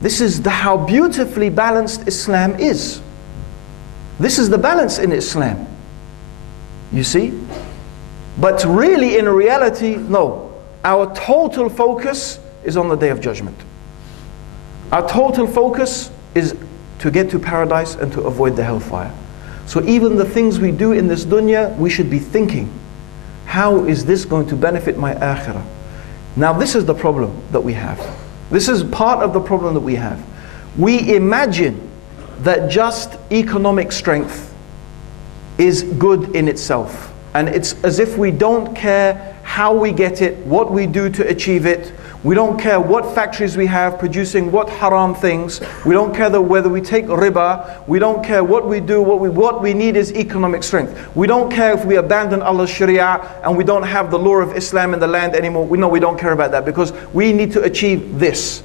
This is how beautifully balanced Islam is. This is the balance in Islam. You see? But really, in reality, no. Our total focus is on the Day of Judgment. Our total focus is to get to paradise and to avoid the hellfire. So even the things we do in this dunya, we should be thinking, how is this going to benefit my akhirah? Now this is the problem that we have. This is part of the problem that we have. We imagine that just economic strength is good in itself. And it's as if we don't care how we get it, what we do to achieve it. We don't care what factories we have producing what haram things. We don't care whether we take riba. We don't care what we do. What we need is economic strength. We don't care if we abandon Allah's Sharia and we don't have the law of Islam in the land anymore. We don't care about that, because we need to achieve this.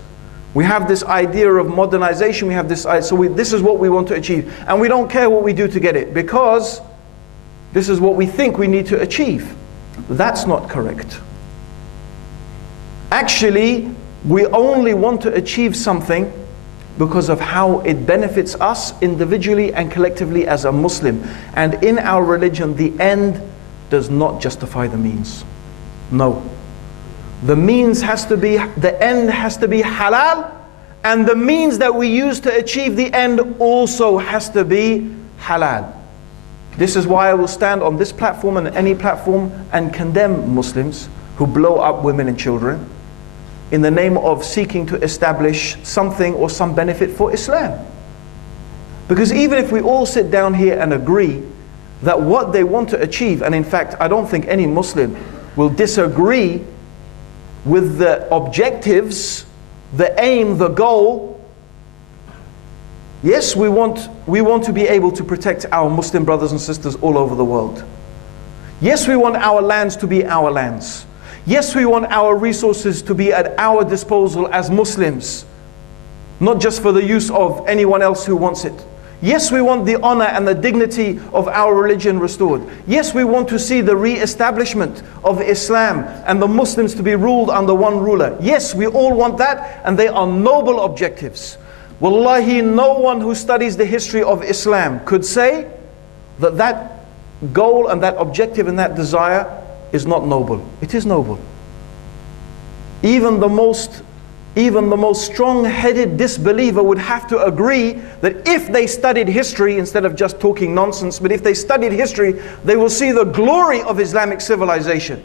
We have this idea of modernization. We have this, this is what we want to achieve. And we don't care what we do to get it, because this is what we think we need to achieve. That's not correct. Actually, we only want to achieve something because of how it benefits us individually and collectively as a Muslim. And in our religion, the end does not justify the means. No. The means has to be, the end has to be halal, and the means that we use to achieve the end also has to be halal. This is why I will stand on this platform and any platform and condemn Muslims who blow up women and children in the name of seeking to establish something or some benefit for Islam. Because even if we all sit down here and agree that what they want to achieve, and in fact I don't think any Muslim will disagree with the objectives, the aim, the goal. Yes, we want to be able to protect our Muslim brothers and sisters all over the world. Yes, we want our lands to be our lands. Yes, we want our resources to be at our disposal as Muslims, not just for the use of anyone else who wants it. Yes, we want the honor and the dignity of our religion restored. Yes, we want to see the re-establishment of Islam and the Muslims to be ruled under one ruler. Yes, we all want that, and they are noble objectives. Wallahi, no one who studies the history of Islam could say that that goal and that objective and that desire is not noble. It is noble. Even the most strong-headed disbeliever would have to agree that if they studied history, instead of just talking nonsense, but if they studied history, they will see the glory of Islamic civilization.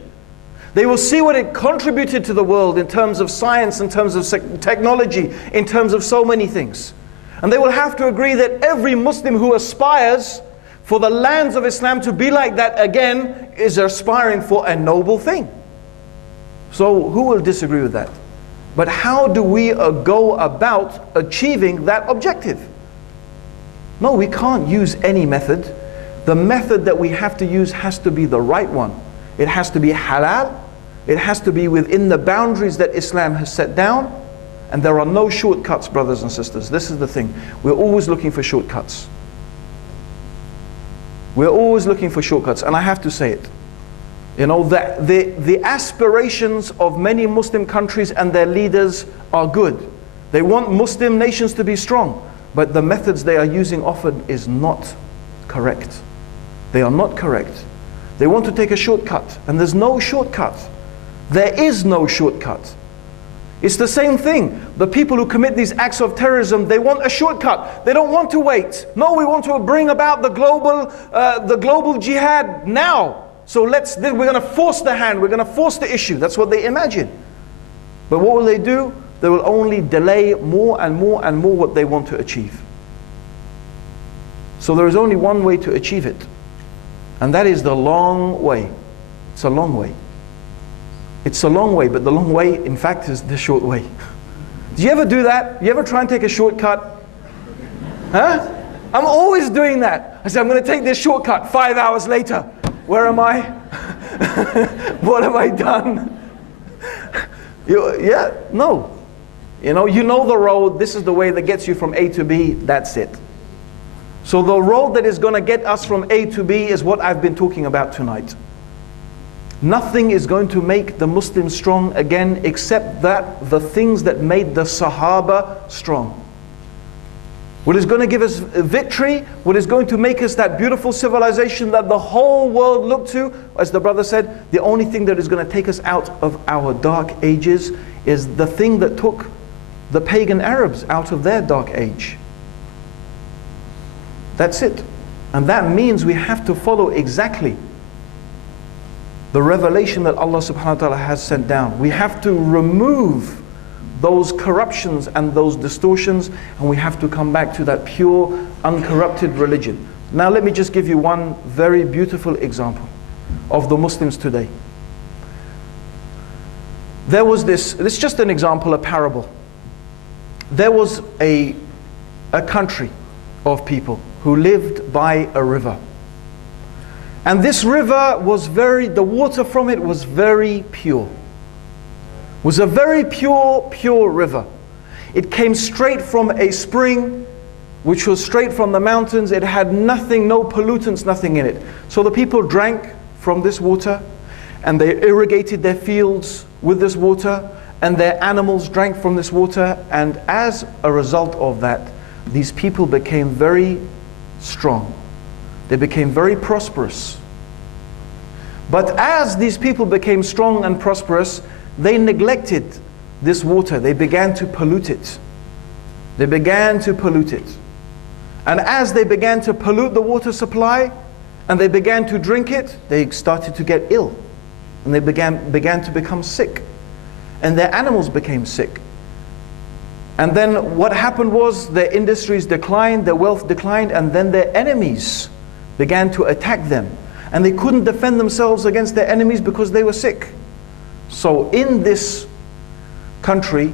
They will see what it contributed to the world in terms of science, in terms of technology, in terms of so many things. And they will have to agree that every Muslim who aspires for the lands of Islam to be like that again is aspiring for a noble thing. So who will disagree with that? But how do we go about achieving that objective? No, we can't use any method. The method that we have to use has to be the right one. It has to be halal. It has to be within the boundaries that Islam has set down. And there are no shortcuts, brothers and sisters. This is the thing. We're always looking for shortcuts. We're always looking for shortcuts. And I have to say it. You know, the aspirations of many Muslim countries and their leaders are good. They want Muslim nations to be strong. But the methods they are using often is not correct. They are not correct. They want to take a shortcut, and there's no shortcut. There is no shortcut. It's the same thing. The people who commit these acts of terrorism, they want a shortcut. They don't want to wait. No, we want to bring about the global jihad now. So we're going to force the hand. We're going to force the issue. That's what they imagine. But what will they do? They will only delay more and more and more what they want to achieve. So there is only one way to achieve it. And that is the long way. It's a long way. It's a long way, but the long way, in fact, is the short way. Do you ever do that? You ever try and take a shortcut? Huh? I'm always doing that. I say, I'm going to take this shortcut. 5 hours later, where am I? What have I done? No. You know the road. This is the way that gets you from A to B. That's it. So the road that is going to get us from A to B is what I've been talking about tonight. Nothing is going to make the Muslims strong again except that the things that made the Sahaba strong. What is going to give us victory, what is going to make us that beautiful civilization that the whole world looked to, as the brother said, the only thing that is going to take us out of our dark ages is the thing that took the pagan Arabs out of their dark age. That's it. And that means we have to follow exactly the revelation that Allah subhanahu wa ta'ala has sent down. We have to remove those corruptions and those distortions, and we have to come back to that pure, uncorrupted religion. Now let me just give you one very beautiful example of the Muslims today. There was this is just an example, a parable. There was a country of people who lived by a river. And this river was the water from it was very pure. Was a very pure river. It came straight from a spring, which was straight from the mountains. It had nothing, no pollutants, nothing in it. So the people drank from this water, and they irrigated their fields with this water, and their animals drank from this water. And as a result of that, these people became very strong. They became very prosperous. But as these people became strong and prosperous, they neglected this water. They began to pollute it. They began to pollute it. And as they began to pollute the water supply and they began to drink it, they started to get ill. And they began to become sick. And their animals became sick. And then what happened was their industries declined, their wealth declined, and then their enemies began to attack them. And they couldn't defend themselves against their enemies because they were sick. So in this country,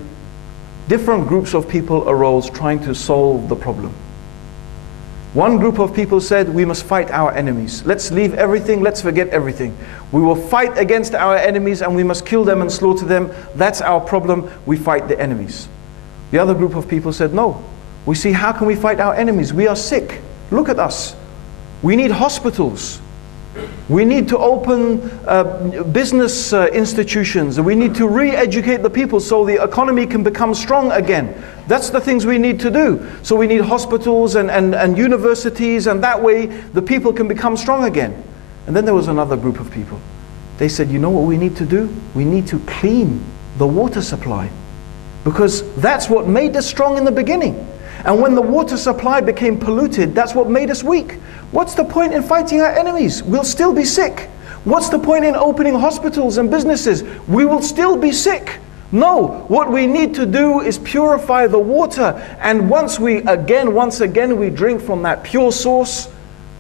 different groups of people arose trying to solve the problem. One group of people said, we must fight our enemies. Let's leave everything, let's forget everything. We will fight against our enemies and we must kill them and slaughter them. That's our problem, we fight the enemies. The other group of people said, no. We see, how can we fight our enemies? We are sick. Look at us. We need hospitals. We need to open business institutions. We need to re-educate the people so the economy can become strong again. That's the things we need to do. So we need hospitals and universities, and that way the people can become strong again. And then there was another group of people. They said, you know what we need to do? We need to clean the water supply. Because that's what made us strong in the beginning. And when the water supply became polluted, that's what made us weak. What's the point in fighting our enemies? We'll still be sick. What's the point in opening hospitals and businesses? We will still be sick. No, what we need to do is purify the water. And once again we drink from that pure source,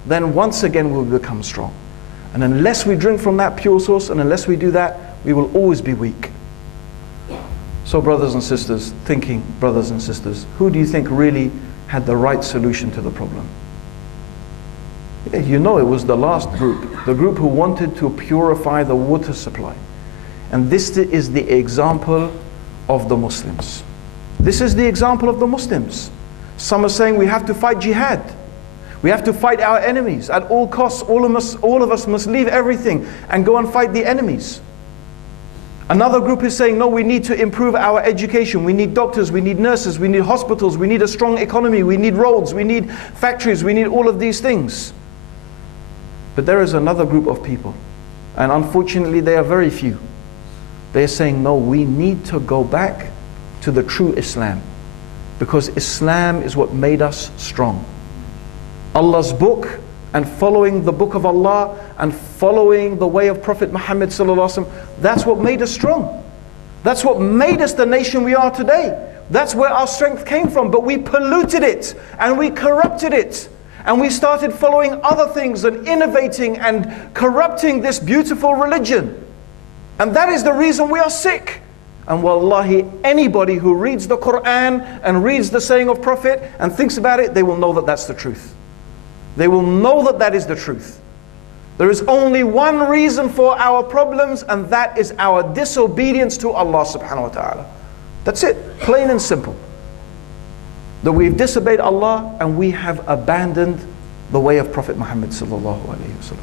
then once again we'll become strong. And unless we drink from that pure source, and unless we do that, we will always be weak. So brothers and sisters, brothers and sisters, who do you think really had the right solution to the problem? You know, it was the last group, the group who wanted to purify the water supply. And this is the example of the Muslims. This is the example of the Muslims. Some are saying we have to fight jihad. We have to fight our enemies at all costs. All of us must leave everything and go and fight the enemies. Another group is saying, no, we need to improve our education. We need doctors, we need nurses, we need hospitals, we need a strong economy, we need roads, we need factories, we need all of these things. But there is another group of people, and unfortunately they are very few. They are saying, no, we need to go back to the true Islam, because Islam is what made us strong. Allah's book, and following the book of Allah, and following the way of Prophet Muhammad sallallahu alaihi wasallam, that's what made us strong. That's what made us the nation we are today. That's where our strength came from. But we polluted it, and we corrupted it, and we started following other things and innovating and corrupting this beautiful religion. And that is the reason we are sick. And wallahi, anybody who reads the Quran and reads the saying of Prophet and thinks about it, they will know that that's the truth. They will know that that is the truth. There is only one reason for our problems, and that is our disobedience to Allah subhanahu wa ta'ala. That's it, plain and simple. That we've disobeyed Allah and we have abandoned the way of Prophet Muhammad sallallahu alaihi wasallam.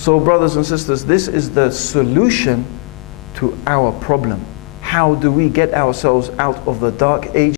So brothers and sisters, this is the solution to our problem. How do we get ourselves out of the dark age?